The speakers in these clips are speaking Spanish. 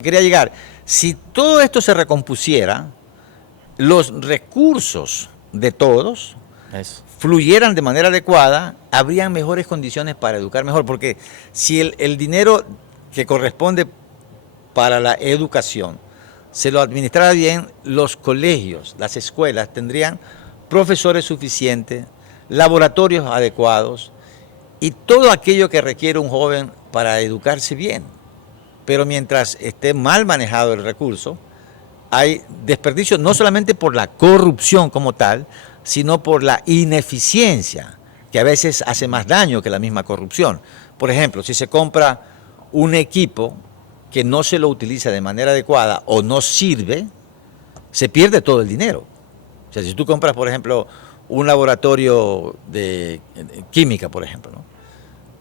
Quería llegar, si todo esto se recompusiera, los recursos de todos Eso. fluyeran de manera adecuada, habrían mejores condiciones para educar mejor, porque si el dinero que corresponde para la educación se lo administrara bien, los colegios, las escuelas tendrían profesores suficientes, laboratorios adecuados y todo aquello que requiere un joven para educarse bien. Pero mientras esté mal manejado el recurso, hay desperdicio no solamente por la corrupción como tal, sino por la ineficiencia, que a veces hace más daño que la misma corrupción. Por ejemplo, si se compra un equipo que no se lo utiliza de manera adecuada o no sirve, se pierde todo el dinero. O sea, si tú compras, por ejemplo, un laboratorio de química, por ejemplo, ¿no?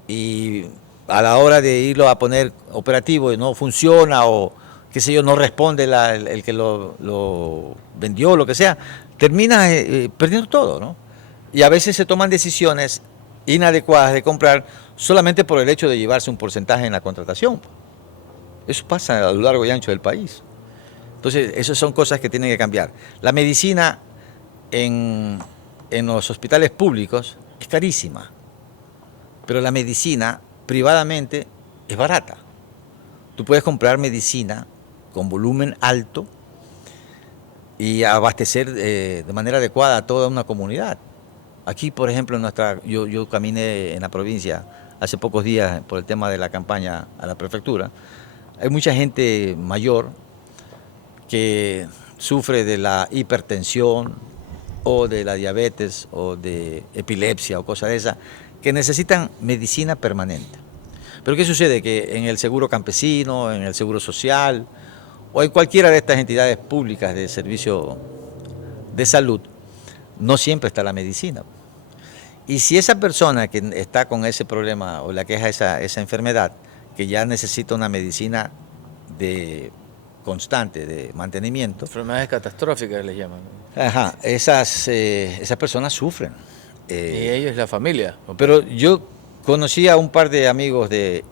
Y a la hora de irlo a poner operativo y no funciona o qué sé yo, no responde el que lo vendió, lo que sea, termina perdiendo todo, ¿no? Y a veces se toman decisiones inadecuadas de comprar solamente por el hecho de llevarse un porcentaje en la contratación. Eso pasa a lo largo y ancho del país. Entonces, esas son cosas que tienen que cambiar. La medicina en los hospitales públicos es carísima, pero la medicina privadamente es barata. Tú puedes comprar medicina con volumen alto y abastecer de manera adecuada a toda una comunidad. Aquí, por ejemplo, yo caminé en la provincia hace pocos días por el tema de la campaña a la prefectura. Hay mucha gente mayor que sufre de la hipertensión o de la diabetes o de epilepsia o cosas de esas, que necesitan medicina permanente. Pero ¿qué sucede? Que en el seguro campesino, en el seguro social o en cualquiera de estas entidades públicas de servicio de salud, no siempre está la medicina. Y si esa persona que está con ese problema o la queja esa enfermedad, que ya necesita una medicina constante, de mantenimiento. Enfermedades catastróficas les llaman. Ajá, esas personas sufren. Y ellos, la familia. Pero yo conocí a un par de amigos de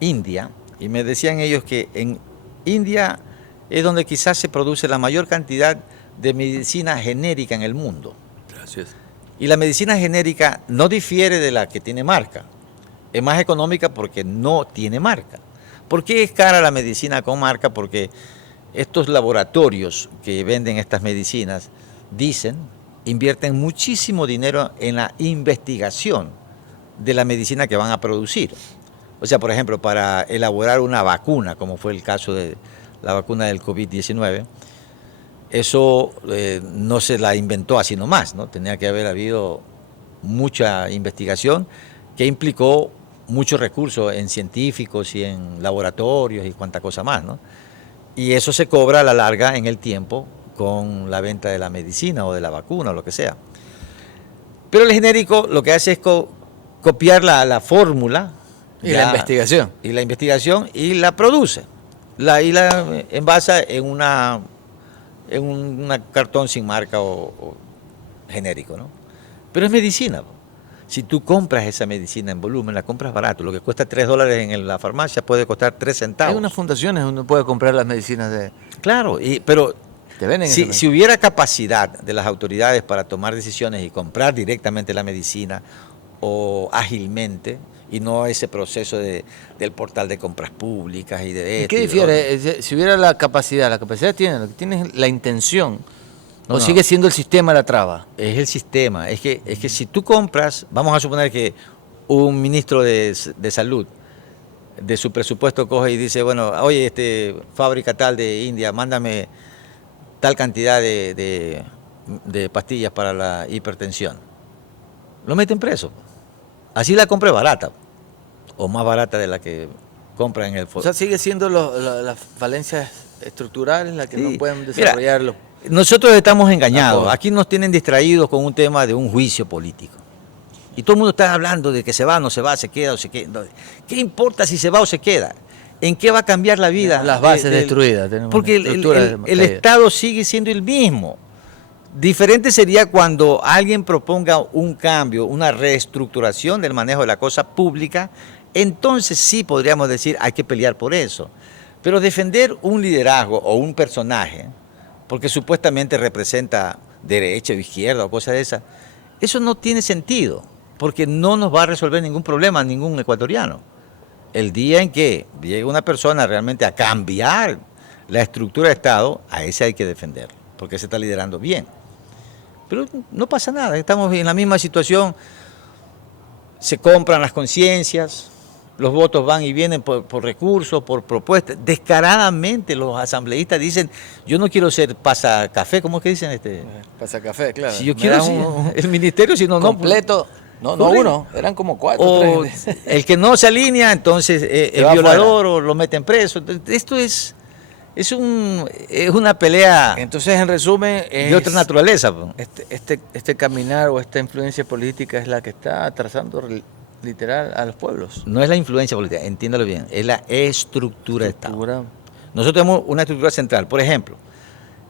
India y me decían ellos que en India es donde quizás se produce la mayor cantidad de medicina genérica en el mundo. Gracias. Y la medicina genérica no difiere de la que tiene marca. Es más económica porque no tiene marca. ¿Por qué es cara la medicina con marca? Porque estos laboratorios que venden estas medicinas invierten muchísimo dinero en la investigación de la medicina que van a producir. O sea, por ejemplo, para elaborar una vacuna, como fue el caso de la vacuna del COVID-19, eso no se la inventó así nomás, ¿no? Tenía que haber habido mucha investigación que implicó muchos recursos en científicos y en laboratorios y cuánta cosa más, ¿no? Y eso se cobra a la larga en el tiempo con la venta de la medicina o de la vacuna o lo que sea. Pero el genérico lo que hace es copiar la fórmula y la investigación. Y la investigación y la produce. Y la envasa en un cartón sin marca o genérico, ¿no? Pero es medicina. Si tú compras esa medicina en volumen, la compras barato. Lo que cuesta $3 en la farmacia puede costar 3 centavos. Hay unas fundaciones donde puede comprar las medicinas de... Claro, pero te venden si hubiera capacidad de las autoridades para tomar decisiones y comprar directamente la medicina o ágilmente, y no ese proceso del portal de compras públicas y de... ¿Qué difiere? Si hubiera la capacidad tiene, lo que tiene es la intención. ¿O sigue siendo el sistema la traba? Es el sistema. Es que si tú compras, vamos a suponer que un ministro de salud de su presupuesto coge y dice, bueno, oye, fábrica tal de India, mándame tal cantidad de pastillas para la hipertensión. Lo meten preso. Así la compra es barata, o más barata de la que compra en el foro. O sea, sigue siendo las falencias estructurales las que Sí. no pueden desarrollarlo. Nosotros estamos engañados. Aquí nos tienen distraídos con un tema de un juicio político. Y todo el mundo está hablando de que se va, no se va, se queda o se queda. ¿Qué importa si se va o se queda? ¿En qué va a cambiar la vida? Las bases destruidas. Porque el Estado sigue siendo el mismo. Diferente sería cuando alguien proponga un cambio, una reestructuración del manejo de la cosa pública, entonces sí podríamos decir hay que pelear por eso. Pero defender un liderazgo o un personaje, porque supuestamente representa derecha o izquierda o cosas de esas, eso no tiene sentido, porque no nos va a resolver ningún problema a ningún ecuatoriano. El día en que llegue una persona realmente a cambiar la estructura de Estado, a ese hay que defenderlo, porque se está liderando bien. Pero no pasa nada, estamos en la misma situación, se compran las conciencias, los votos van y vienen por recursos, por propuestas. Descaradamente los asambleístas dicen, yo no quiero ser pasacafé, ¿cómo es que dicen? Pasacafé, claro. Si yo quiero el ministerio, si no, completo. No, uno, eran como 4 o 3. El que no se alinea, entonces es violador o lo meten preso. Esto es una pelea. Entonces, en resumen, de otra naturaleza. Este caminar o esta influencia política es la que está atrasando literal a los pueblos. No es la influencia política, entiéndalo bien, es la estructura de Estado. Nosotros tenemos una estructura central. Por ejemplo,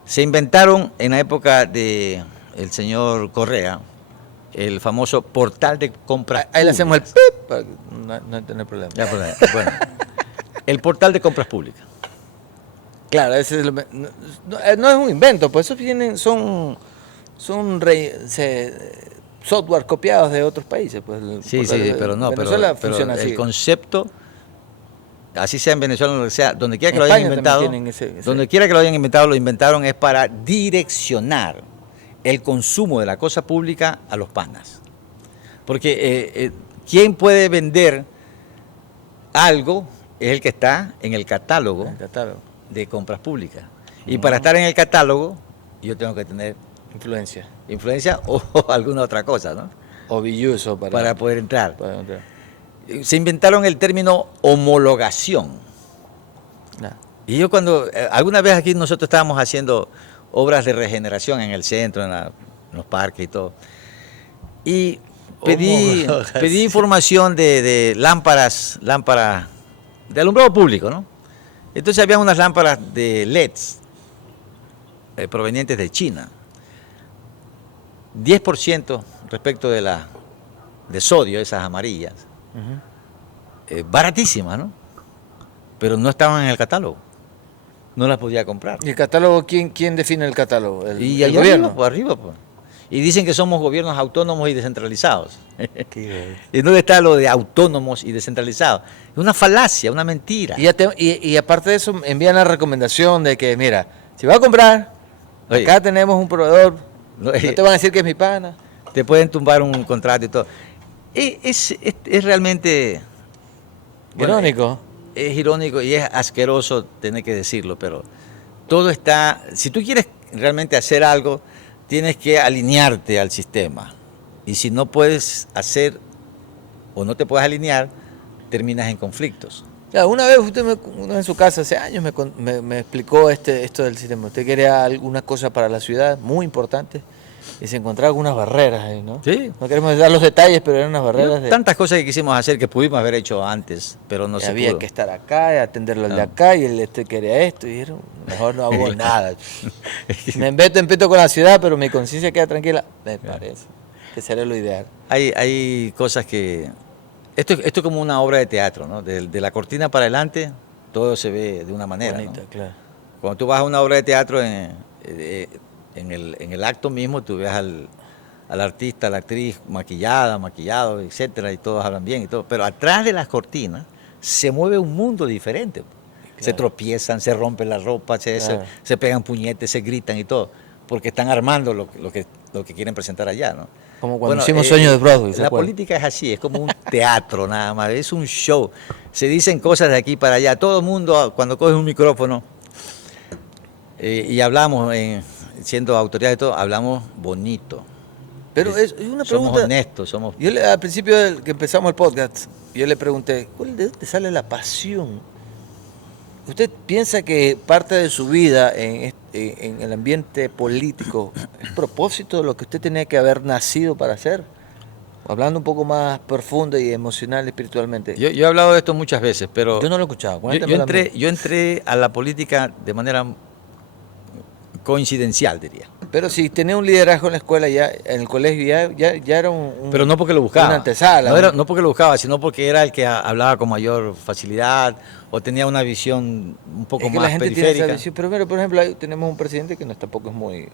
se inventaron en la época del señor Correa el famoso portal de compras públicas. Ahí le hacemos el pip para no tener problema. Bueno, el portal de compras públicas. Claro, ese es no es un invento, pues esos son software copiados de otros países. Pues, sí, pero no, Venezuela pero funciona así. El concepto, así sea en Venezuela, donde sea, donde quiera que lo hayan inventado, donde quiera que lo hayan inventado, lo inventaron es para direccionar el consumo de la cosa pública a los panas. Porque ¿quién puede vender algo? Es el que está en el catálogo de compras públicas. Y para estar en el catálogo, yo tengo que tener influencia o alguna otra cosa, ¿no? O billuso para poder entrar. Se inventaron el término homologación. Y yo cuando, alguna vez aquí nosotros estábamos haciendo obras de regeneración en el centro, en los parques y todo, y pedí información de lámparas de alumbrado público, ¿no? Entonces había unas lámparas de LEDs provenientes de China. 10% respecto de sodio, esas amarillas. Baratísimas, ¿no? Pero no estaban en el catálogo. No las podía comprar. ¿Y el catálogo, quién define el catálogo? ¿El gobierno? Arriba. Y dicen que somos gobiernos autónomos y descentralizados. ¿Y dónde está lo de autónomos y descentralizados? Es una falacia, una mentira. Y aparte de eso, envían la recomendación de que, mira, si vas a comprar, acá tenemos un proveedor, no te van a decir que es mi pana. Te pueden tumbar un contrato y todo. Es realmente... Irónico. Es irónico y es asqueroso tener que decirlo, pero todo está... Si tú quieres realmente hacer algo, tienes que alinearte al sistema. Y si no puedes hacer o no te puedes alinear, terminas en conflictos. Claro, una vez uno en su casa, hace años, me explicó esto del sistema. Usted quería alguna cosa para la ciudad, muy importante, y se encontraba algunas barreras ahí, ¿no? Sí. No queremos dar los detalles, pero eran unas barreras. Tantas cosas que quisimos hacer que pudimos haber hecho antes, pero no se pudo. Había que estar acá y atenderlo al de acá, y el quería esto, y dijeron, mejor no hago nada. Me empeto con la ciudad, pero mi conciencia queda tranquila. Me parece que sería lo ideal. Hay cosas que... Esto es como una obra de teatro, ¿no? De la cortina para adelante, todo se ve de una manera. Bonita, ¿no? Claro. Cuando tú vas a una obra de teatro, en el acto mismo, tú ves al artista, a la actriz maquillado, etcétera, y todos hablan bien y todo. Pero atrás de las cortinas se mueve un mundo diferente. Claro. Se tropiezan, se rompen la ropa, se pegan puñetes, se gritan y todo, porque están armando lo que quieren presentar allá, ¿no? Como cuando hicimos Sueños de Broadway. La política es así, es como un teatro nada más, es un show. Se dicen cosas de aquí para allá. Todo el mundo, cuando coge un micrófono y hablamos, siendo autoridad de todo, hablamos bonito. Pero es una pregunta. Somos honestos, Yo al principio que empezamos el podcast, yo le pregunté, ¿de dónde sale la pasión? ¿Usted piensa que parte de su vida en el ambiente político es propósito de lo que usted tenía que haber nacido para hacer? Hablando un poco más profundo y emocional, espiritualmente. Yo he hablado de esto muchas veces, pero... Yo no lo he escuchado. Yo entré a la política de manera coincidencial, diría. Pero si tenía un liderazgo en la escuela, ya en el colegio, ya era Pero no porque lo buscaba. una antesala. No porque lo buscaba, sino porque era el que hablaba con mayor facilidad o tenía una visión un poco Es que más la gente tiene periférica. esa visión. Pero mira, por ejemplo, ahí tenemos un presidente que tampoco es muy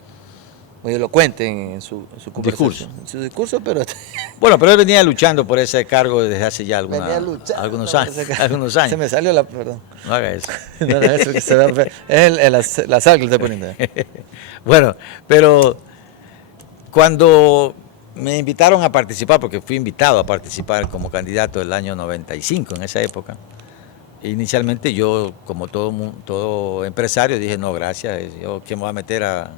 elocuente en su conversación, en su discurso, pero Bueno, pero él venía luchando por ese cargo desde hace ya venía luchando algunos por años. ese cargo. Algunos años. Se me salió perdón. No haga eso. No, eso que se da fe. Es la sal que le estoy poniendo. Bueno, pero cuando me invitaron a participar, porque fui invitado a participar como candidato el año 95, en esa época, inicialmente yo, como todo empresario, dije, no, gracias, yo que me voy a meter a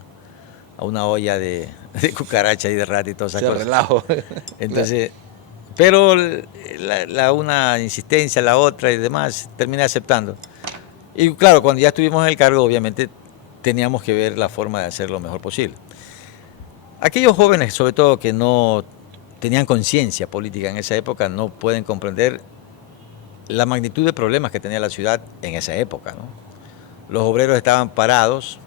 una olla de cucaracha y de rata y todas esas Se cosas. relajo. Entonces, pero una insistencia, la otra y demás, terminé aceptando. Y claro, cuando ya estuvimos en el cargo, obviamente teníamos que ver la forma de hacerlo lo mejor posible. Aquellos jóvenes, sobre todo, que no tenían conciencia política en esa época, no pueden comprender la magnitud de problemas que tenía la ciudad en esa época, ¿no? Los obreros estaban parados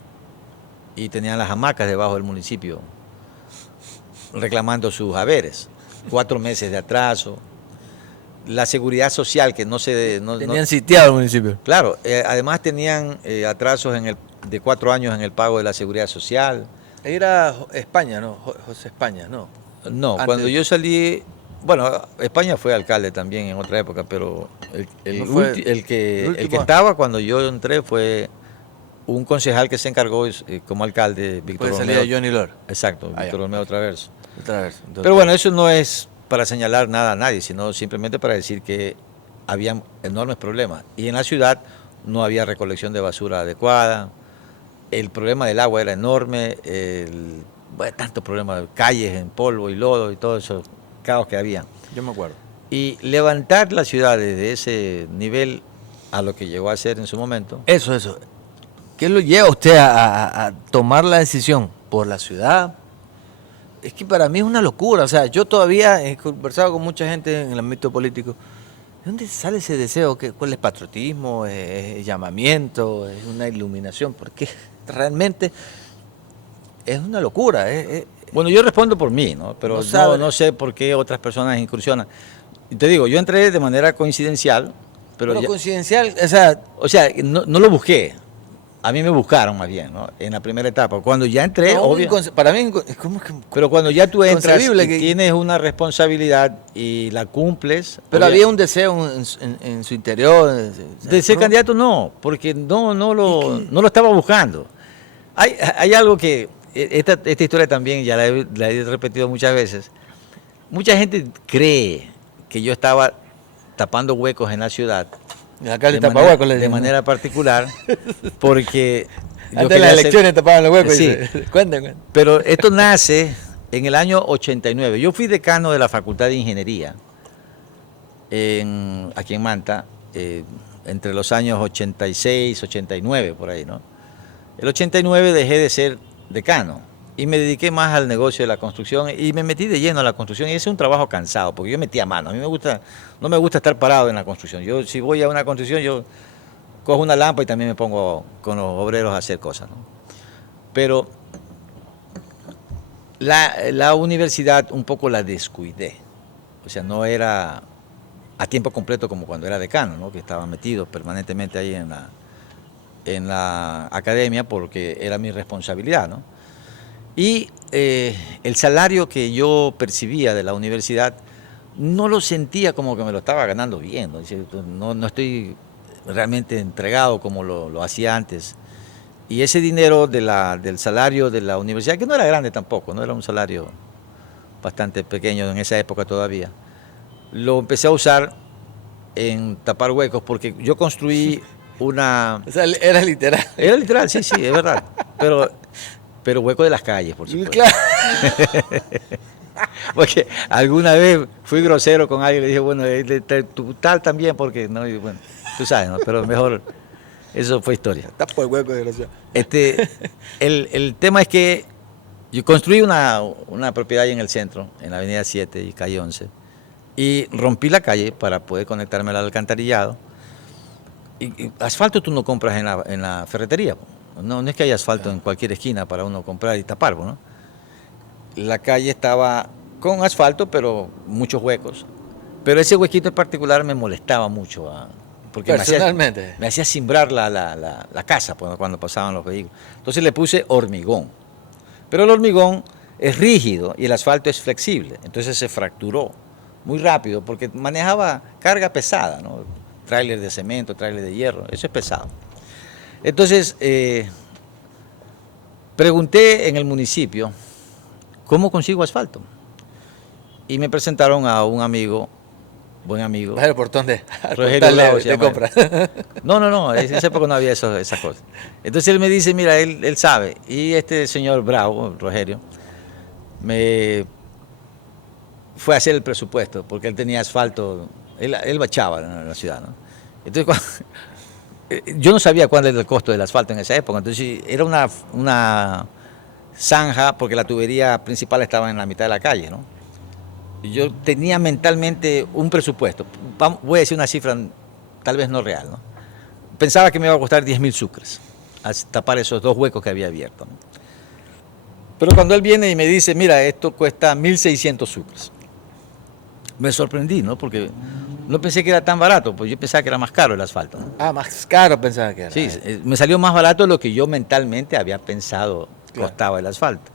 y tenían las hamacas debajo del municipio reclamando sus haberes. 4 meses de atraso. La seguridad social que no se... Tenían sitiado el municipio. Claro, además tenían atrasos de 4 años en el pago de la seguridad social. Era España, ¿no? José España, ¿no? No, Antes cuando yo salí... Bueno, España fue alcalde también en otra época, pero el que estaba cuando yo entré fue un concejal que se encargó como alcalde, Víctor Fue Olmedo. salida Johnny Lor. Exacto, Víctor Olmedo Traverso. Entonces, Pero bueno, eso no es para señalar nada a nadie, sino simplemente para decir que había enormes problemas. Y en la ciudad no había recolección de basura adecuada, el problema del agua era enorme, tantos problemas, calles en polvo y lodo y todo eso, caos que había. yo me acuerdo. Y levantar la ciudad desde ese nivel a lo que llegó a ser en su momento. Eso. ¿Qué lo lleva a usted a tomar la decisión? ¿Por la ciudad? Es que para mí es una locura. O sea, yo todavía he conversado con mucha gente en el ámbito político. ¿De dónde sale ese deseo? ¿Cuál es patriotismo? ¿Es llamamiento? ¿Es una iluminación? Porque realmente es una locura. Bueno, yo respondo por mí, ¿no? Pero no sé por qué otras personas incursionan. Y te digo, yo entré de manera coincidencial, pero coincidencial, o sea, no lo busqué. A mí me buscaron más bien, ¿no? En la primera etapa. Cuando ya entré, para mí es como que... Pero cuando ya tú entras y que tienes una responsabilidad y la cumples... Pero había un deseo en su interior. De ser candidato no, porque no lo estaba buscando. Hay algo que... Esta historia también ya la he repetido muchas veces. Mucha gente cree que yo estaba tapando huecos en la ciudad. Acá de manera particular, porque... Antes de las elecciones tapaban los huecos. Sí, cuéntame. pero esto nace en el año 89. Yo fui decano de la Facultad de Ingeniería aquí en Manta, entre los años 86, 89, por ahí, ¿no? El 89 dejé de ser decano y me dediqué más al negocio de la construcción y me metí de lleno a la construcción y ese es un trabajo cansado porque yo metía mano. A mí no me gusta estar parado en la construcción. Yo si voy a una construcción yo cojo una lámpara y también me pongo con los obreros a hacer cosas, ¿no? Pero la universidad un poco la descuidé. O sea, no era a tiempo completo como cuando era decano, ¿no? Que estaba metido permanentemente ahí en la academia porque era mi responsabilidad, ¿no? Y el salario que yo percibía de la universidad no lo sentía como que me lo estaba ganando bien, ¿no? No estoy realmente entregado como lo hacía antes. Y ese dinero del salario de la universidad, que no era grande tampoco, no era un salario bastante pequeño en esa época todavía, lo empecé a usar en tapar huecos porque yo construí una... O sea, era literal. Era literal, sí, es verdad. Pero hueco de las calles, por supuesto. Claro. Porque alguna vez fui grosero con alguien y le dije, bueno, tu tal también, porque no, y bueno, tú sabes, ¿no? Pero mejor, eso fue historia. Tapa el hueco, desgraciado. El tema es que yo construí una propiedad ahí en el centro, en la avenida 7 y calle 11, y rompí la calle para poder conectarme al alcantarillado. Y asfalto tú no compras en la ferretería. no es que haya asfalto en cualquier esquina para uno comprar y tapar, ¿no? La calle estaba con asfalto, pero muchos huecos. Pero ese huequito en particular me molestaba mucho, porque Personalmente. me hacía cimbrar la casa cuando pasaban los vehículos. Entonces le puse hormigón. Pero el hormigón es rígido y el asfalto es flexible. Entonces se fracturó muy rápido porque manejaba carga pesada, ¿no? Tráiler de cemento, tráiler de hierro, eso es pesado. Entonces pregunté en el municipio cómo consigo asfalto. Y me presentaron a un amigo, buen amigo. Baja el portón de Rogelio Bravo, de compra. No, en esa época no había esas cosas. Entonces él me dice, mira, él sabe. Y este señor Bravo, Rogelio, me fue a hacer el presupuesto, porque él tenía asfalto, él bachaba en la ciudad, ¿no? Entonces, yo no sabía cuál era el costo del asfalto en esa época, entonces era una zanja, porque la tubería principal estaba en la mitad de la calle, ¿no? Y yo tenía mentalmente un presupuesto, voy a decir una cifra tal vez no real, ¿no? Pensaba que me iba a costar 10.000 sucres, a tapar esos 2 huecos que había abierto, ¿no? Pero cuando él viene y me dice, mira, esto cuesta 1.600 sucres, me sorprendí, ¿no? Porque no pensé que era tan barato, pues yo pensaba que era más caro el asfalto, ¿no? Ah, más caro pensaba que era. Sí, me salió más barato de lo que yo mentalmente había pensado costaba el asfalto.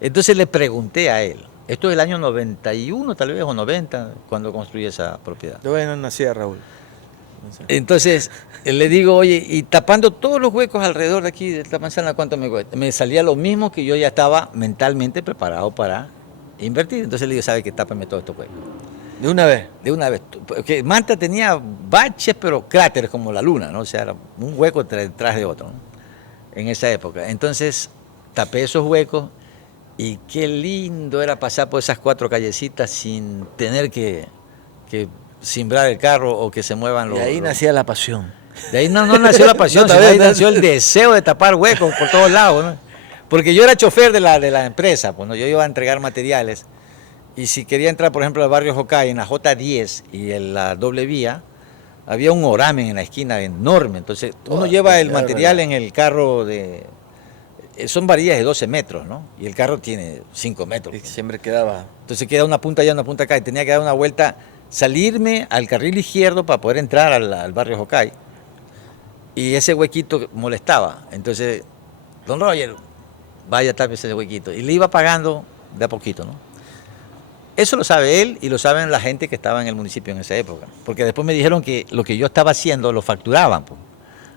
Entonces le pregunté a él, esto es el año 91 tal vez, o 90, cuando construí esa propiedad. Yo no nacía, Raúl. No sé. Entonces le digo, oye, y tapando todos los huecos alrededor de aquí de esta manzana, ¿cuánto me cuesta? Me salía lo mismo que yo ya estaba mentalmente preparado para invertir. Entonces le digo, ¿sabe qué? Tápame todos estos huecos. De una vez. De una vez. Porque Manta tenía baches, pero cráteres como la luna, ¿no? O sea, era un hueco detrás de otro, ¿no? En esa época. Entonces tapé esos huecos y qué lindo era pasar por esas 4 callecitas sin tener que cimbrar el carro o que se muevan los... Y ahí nacía la pasión. De ahí no nació la pasión, sino ahí nació el deseo de tapar huecos por todos lados, ¿no? Porque yo era chofer de la empresa, pues, ¿no? Yo iba a entregar materiales y si quería entrar, por ejemplo, al barrio Jocay, en la J10 y en la doble vía, había un oramen en la esquina enorme. Entonces uno lleva el material en el carro de... Son varillas de 12 metros, ¿no? Y el carro tiene 5 metros. Y siempre quedaba. Entonces queda una punta allá, una punta acá, y tenía que dar una vuelta, salirme al carril izquierdo para poder entrar al barrio Jocay. Y ese huequito molestaba. Entonces, don Roger, vaya, tape ese huequito. Y le iba pagando de a poquito, ¿no? Eso lo sabe él y lo saben la gente que estaba en el municipio en esa época. Porque después me dijeron que lo que yo estaba haciendo lo facturaban, pues.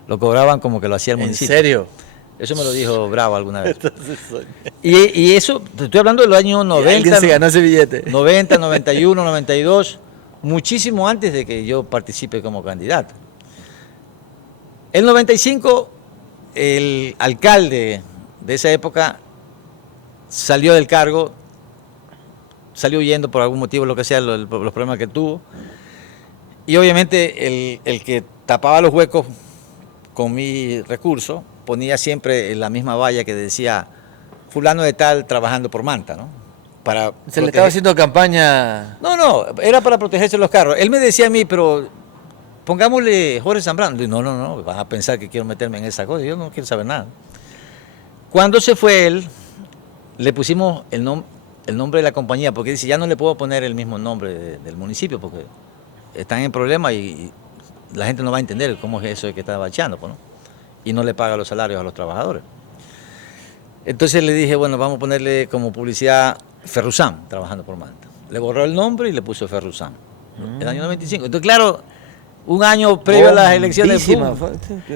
Lo cobraban como que lo hacía el municipio. ¿En serio? Eso me lo dijo Bravo alguna vez. Entonces, Y eso, te estoy hablando de los años 90. ¿Alguien se ganó ese billete? 90, 91, 92, muchísimo antes de que yo participe como candidato. El 95, el alcalde de esa época salió del cargo, salió huyendo por algún motivo, lo que sea, los problemas que tuvo. Y obviamente el que tapaba los huecos con mi recurso ponía siempre la misma valla que decía fulano de tal trabajando por Manta, ¿no? Para Se le estaba haciendo campaña. No, era para protegerse los carros. Él me decía a mí, pero pongámosle Jorge Zambrano. No, van a pensar que quiero meterme en esa cosa. Yo no quiero saber nada. Cuando se fue él, le pusimos el nombre de la compañía, porque dice, ya no le puedo poner el mismo nombre del municipio, porque están en problema y la gente no va a entender cómo es eso de que está bacheando, pues, ¿no? Y no le paga los salarios a los trabajadores. Entonces le dije, bueno, vamos a ponerle como publicidad Ferrusam, trabajando por Manta. Le borró el nombre y le puso Ferrusam. El año 95. Entonces, claro, un año previo a las elecciones, ¡boom!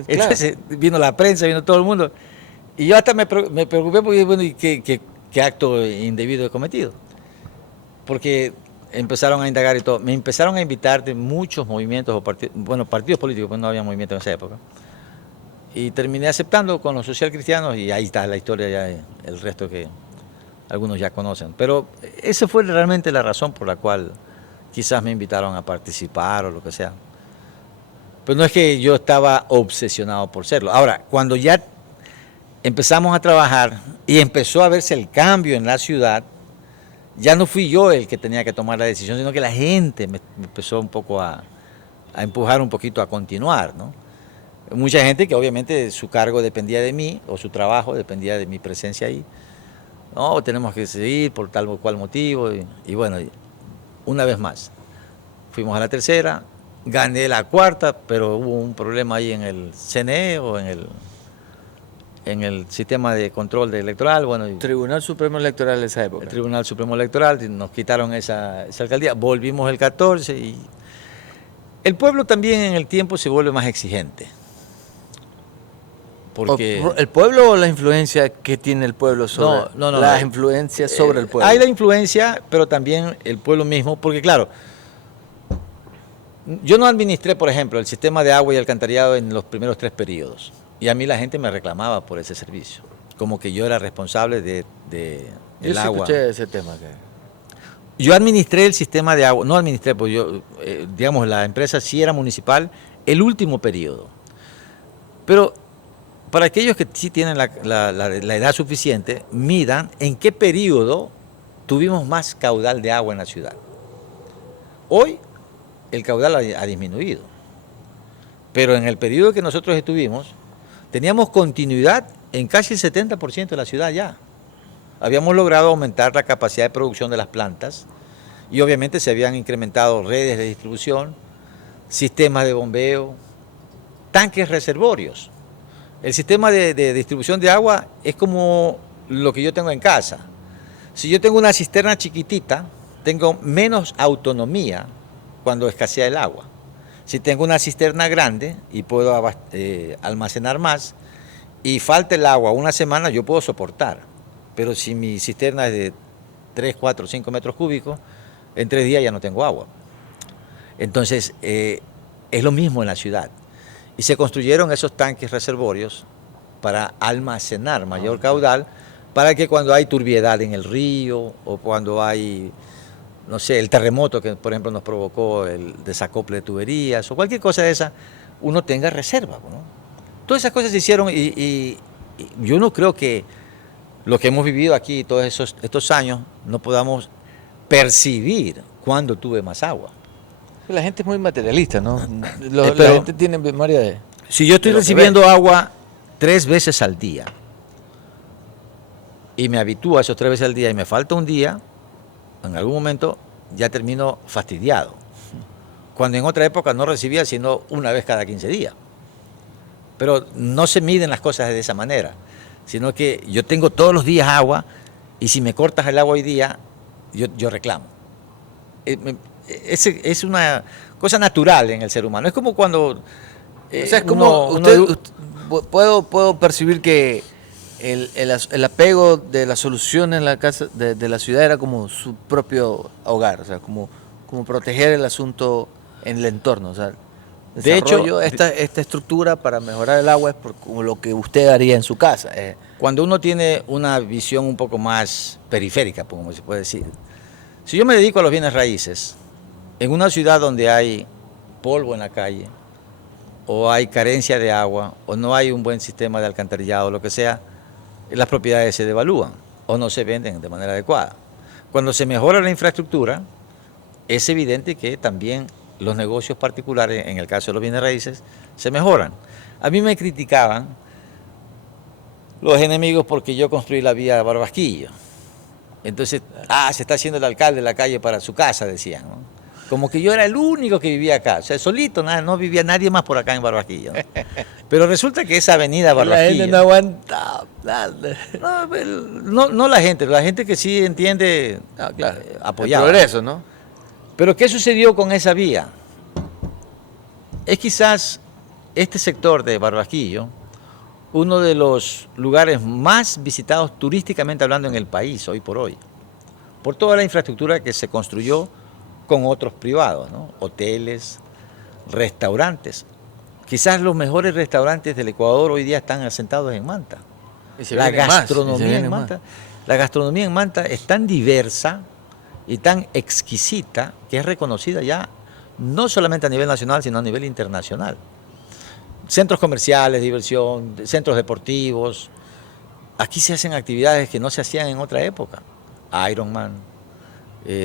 Entonces vino la prensa, vino todo el mundo. Y yo hasta me preocupé porque, bueno, ¿y qué acto indebido he cometido? Porque empezaron a indagar y todo. Me empezaron a invitar de muchos movimientos o partidos políticos, pues no había movimiento en esa época. Y terminé aceptando con los social cristianos y ahí está la historia, ya el resto que algunos ya conocen. Pero esa fue realmente la razón por la cual quizás me invitaron a participar o lo que sea. Pero no es que yo estaba obsesionado por serlo. Ahora, cuando ya empezamos a trabajar y empezó a verse el cambio en la ciudad, ya no fui yo el que tenía que tomar la decisión, sino que la gente me empezó un poco a empujar un poquito a continuar, ¿no? Mucha gente que obviamente su cargo dependía de mí, o su trabajo dependía de mi presencia ahí. No, tenemos que seguir por tal o cual motivo. Y bueno, una vez más, fuimos a la tercera, gané la cuarta, pero hubo un problema ahí en el CNE o en el sistema de control electoral. Bueno, Tribunal Supremo Electoral de esa época. el Tribunal Supremo Electoral, nos quitaron esa alcaldía, volvimos el 14 y el pueblo también en el tiempo se vuelve más exigente. Porque ¿El pueblo o la influencia que tiene el pueblo sobre las influencias sobre el pueblo? Hay la influencia, pero también el pueblo mismo, porque claro, yo no administré, por ejemplo, el sistema de agua y alcantarillado en los primeros 3 periodos. Y a mí la gente me reclamaba por ese servicio, como que yo era responsable del yo agua. Yo escuché ese tema. Yo administré el sistema de agua, no administré, pues yo, digamos, la empresa sí era municipal el último periodo. Pero para aquellos que sí tienen la edad suficiente, midan en qué periodo tuvimos más caudal de agua en la ciudad. Hoy el caudal ha disminuido, pero en el periodo que nosotros estuvimos, teníamos continuidad en casi el 70% de la ciudad ya. Habíamos logrado aumentar la capacidad de producción de las plantas y obviamente se habían incrementado redes de distribución, sistemas de bombeo, tanques reservorios. El sistema de distribución de agua es como lo que yo tengo en casa. Si yo tengo una cisterna chiquitita, tengo menos autonomía cuando escasea el agua. Si tengo una cisterna grande y puedo almacenar más y falta el agua una semana, yo puedo soportar. Pero si mi cisterna es de 3, 4, 5 metros cúbicos, en 3 días ya no tengo agua. Entonces, es lo mismo en la ciudad. Y se construyeron esos tanques reservorios para almacenar mayor caudal, para que cuando hay turbiedad en el río o cuando hay, no sé, el terremoto que por ejemplo nos provocó el desacople de tuberías o cualquier cosa de esa, uno tenga reserva, ¿no? Todas esas cosas se hicieron y yo no creo que lo que hemos vivido aquí todos estos años no podamos percibir cuándo tuve más agua. La gente es muy materialista, ¿no? La gente tiene memoria de... Si yo estoy recibiendo agua 3 veces al día y me habitúo a esos 3 veces al día y me falta un día, en algún momento ya termino fastidiado. Cuando en otra época no recibía sino una vez cada 15 días. Pero no se miden las cosas de esa manera, sino que yo tengo todos los días agua y si me cortas el agua hoy día, yo reclamo. Es una cosa natural en el ser humano. Es como cuando... o sea, es como puedo percibir que el apego de la solución en la casa de la ciudad era como su propio hogar, o sea, como proteger el asunto en el entorno, o sea, de hecho esta estructura para mejorar el agua es como lo que usted haría en su casa. Cuando uno tiene una visión un poco más periférica, como se puede decir, si yo me dedico a los bienes raíces, en una ciudad donde hay polvo en la calle, o hay carencia de agua, o no hay un buen sistema de alcantarillado, o lo que sea, las propiedades se devalúan o no se venden de manera adecuada. Cuando se mejora la infraestructura, es evidente que también los negocios particulares, en el caso de los bienes raíces, se mejoran. A mí me criticaban los enemigos porque yo construí la vía Barbasquillo. Entonces, se está haciendo el alcalde de la calle para su casa, decían, ¿no? Como que yo era el único que vivía acá, o sea, solito, no vivía nadie más por acá en Barbasquillo, ¿no? Pero resulta que esa avenida Barbasquillo... La gente no aguanta. No la gente que sí entiende apoyar. El progreso, ¿no? Pero ¿qué sucedió con esa vía? Es quizás este sector de Barbasquillo uno de los lugares más visitados turísticamente hablando en el país hoy por toda la infraestructura que se construyó con otros privados, ¿no? Hoteles, restaurantes. Quizás los mejores restaurantes del Ecuador hoy día están asentados en Manta. La gastronomía en Manta es tan diversa y tan exquisita que es reconocida ya no solamente a nivel nacional, sino a nivel internacional. Centros comerciales, diversión, centros deportivos. Aquí se hacen actividades que no se hacían en otra época. Ironman,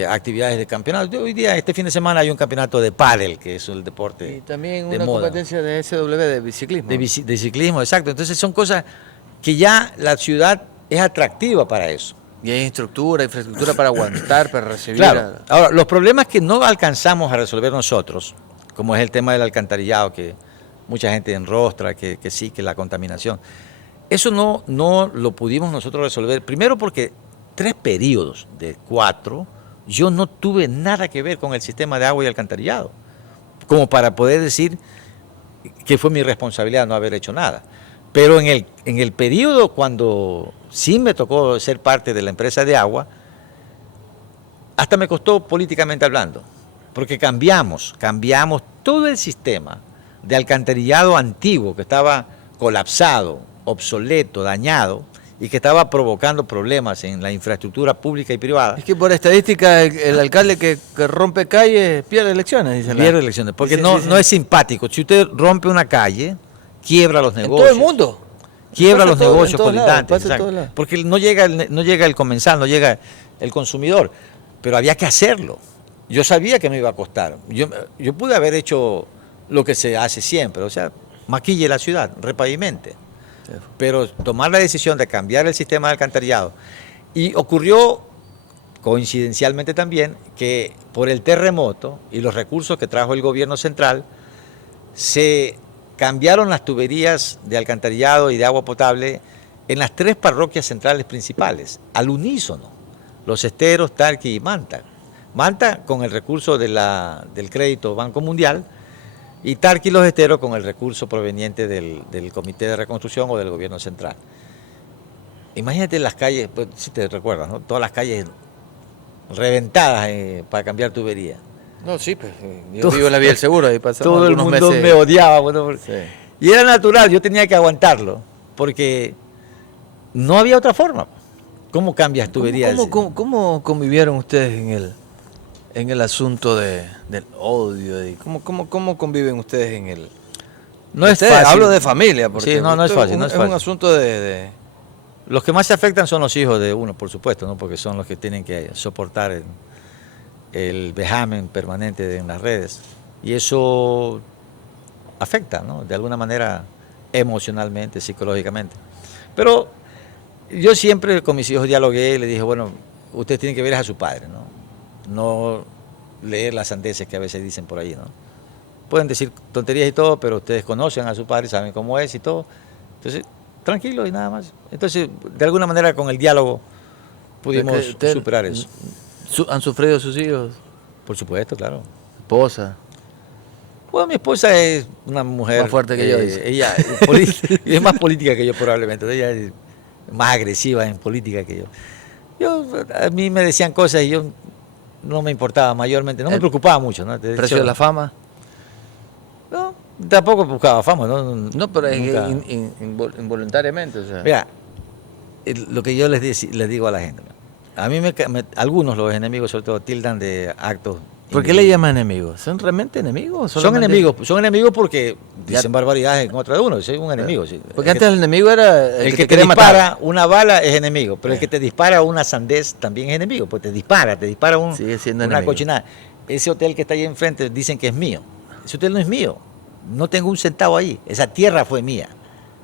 actividades de campeonato. Hoy día, este fin de semana, hay un campeonato de pádel, que es el deporte Y también de una moda. competencia de SW de biciclismo. De ciclismo, exacto. Entonces son cosas que ya la ciudad es atractiva para eso. Y hay infraestructura para aguantar, para recibir. Claro. Ahora, los problemas que no alcanzamos a resolver nosotros, como es el tema del alcantarillado, que mucha gente enrostra, que sí, que la contaminación, eso no lo pudimos nosotros resolver. Primero porque 3 periodos de 4, yo no tuve nada que ver con el sistema de agua y alcantarillado, como para poder decir que fue mi responsabilidad no haber hecho nada. Pero en el periodo cuando sí me tocó ser parte de la empresa de agua, hasta me costó políticamente hablando, porque cambiamos todo el sistema de alcantarillado antiguo que estaba colapsado, obsoleto, dañado, y que estaba provocando problemas en la infraestructura pública y privada. Es que por estadística el alcalde que rompe calles pierde elecciones, dicen. Pierde elecciones, porque Dicen. no es simpático. Si usted rompe una calle, quiebra los En negocios. todo el mundo. Quiebra Pasa los todo, negocios en todos lados, colindantes, pasa en todos exacto, lados. porque no llega el comensal, no llega el consumidor, pero había que hacerlo. Yo sabía que me iba a costar. Yo pude haber hecho lo que se hace siempre, o sea, maquille la ciudad, repavimente. Pero tomar la decisión de cambiar el sistema de alcantarillado, y ocurrió coincidencialmente también que por el terremoto y los recursos que trajo el gobierno central, se cambiaron las tuberías de alcantarillado y de agua potable en las 3 parroquias centrales principales, al unísono, Los Esteros, Tarqui y Manta. Manta con el recurso del crédito Banco Mundial, y Tarqui y Los Esteros con el recurso proveniente del Comité de Reconstrucción o del gobierno central. Imagínate las calles, pues si te recuerdas, ¿no? Todas las calles reventadas para cambiar tubería. No, sí, pues yo vivo en la vía del seguro, ahí pasamos Todo el algunos mundo meses. me odiaba. Bueno, Sí. y era natural, yo tenía que aguantarlo, porque no había otra forma. ¿Cómo cambias tuberías? ¿Cómo convivieron ustedes en el asunto del odio? ¿Cómo conviven ustedes en el...? No es Ustedes, fácil. hablo de familia, porque Sí, no es esto fácil, no es un fácil. asunto de... Los que más se afectan son los hijos de uno, por supuesto, ¿no? Porque son los que tienen que soportar el vejamen permanente en las redes. Y eso afecta, ¿no? De alguna manera, emocionalmente, psicológicamente. Pero yo siempre con mis hijos dialogué y les dije, bueno, ustedes tienen que ver a su padre, ¿no? No leer las sandeces que a veces dicen por ahí, ¿no? Pueden decir tonterías y todo, pero ustedes conocen a su padre, saben cómo es y todo. Entonces, tranquilo y nada más. Entonces, de alguna manera con el diálogo pudimos superar eso. ¿Han sufrido sus hijos? Por supuesto, claro. Esposa. Bueno, mi esposa es una mujer... Más fuerte que yo, dice. Ella es más política que yo probablemente. Ella es más agresiva en política que yo. A mí me decían cosas y yo no me importaba mayormente, no me preocupaba mucho, ¿no? De ¿Precio hecho, de la fama? No, tampoco buscaba fama, ¿no? No, pero es Nunca. involuntariamente, o sea. Mira, lo que yo les digo a la gente, a mí algunos, los enemigos sobre todo, tildan de actos. ¿Por qué le llaman enemigos? ¿Son realmente enemigos? Son enemigos porque dicen barbaridades en contra de uno, es un enemigo. Sí. Porque antes el enemigo era el que te quería dispara matar. una bala es enemigo, pero el que te dispara una sandez también es enemigo, pues te dispara Sigue siendo una enemigo. cochinada. Ese hotel que está ahí enfrente dicen que es mío. Ese hotel no es mío, no tengo un centavo ahí, esa tierra fue mía,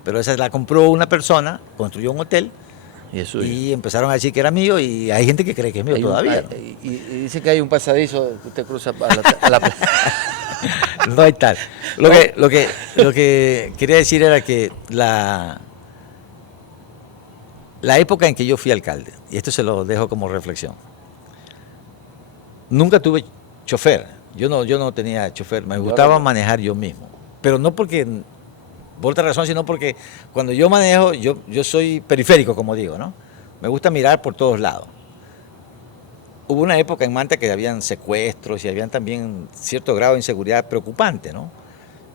pero esa la compró una persona, construyó un hotel Y es suyo. y empezaron a decir que era mío y hay gente que cree que es mío todavía. ¿no? Y dice que hay un pasadizo que usted cruza a la No hay tal. Lo que quería decir era que la época en que yo fui alcalde, y esto se lo dejo como reflexión, nunca tuve chofer. Yo no tenía chofer, me gustaba manejar yo mismo. Pero no porque, por otra razón, sino porque cuando yo manejo, yo soy periférico, como digo, ¿no? Me gusta mirar por todos lados. Hubo una época en Manta que habían secuestros y habían también cierto grado de inseguridad preocupante, ¿no?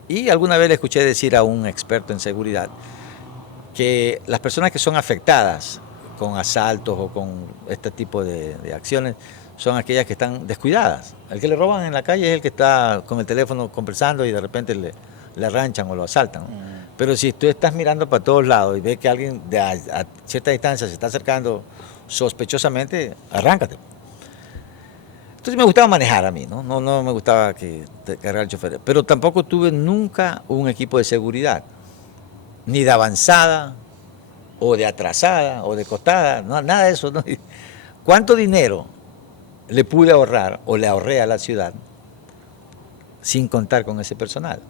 Y alguna vez le escuché decir a un experto en seguridad que las personas que son afectadas con asaltos o con este tipo de acciones son aquellas que están descuidadas. El que le roban en la calle es el que está con el teléfono conversando y de repente le arranchan o lo asaltan, ¿no? Pero si tú estás mirando para todos lados y ves que alguien a cierta distancia se está acercando sospechosamente, arráncate. Entonces me gustaba manejar a mí, ¿no? No me gustaba cargar el chofer. Pero tampoco tuve nunca un equipo de seguridad, ni de avanzada, o de atrasada, o de costada, no, nada de eso. ¿No? ¿Cuánto dinero le pude ahorrar o le ahorré a la ciudad sin contar con ese personal?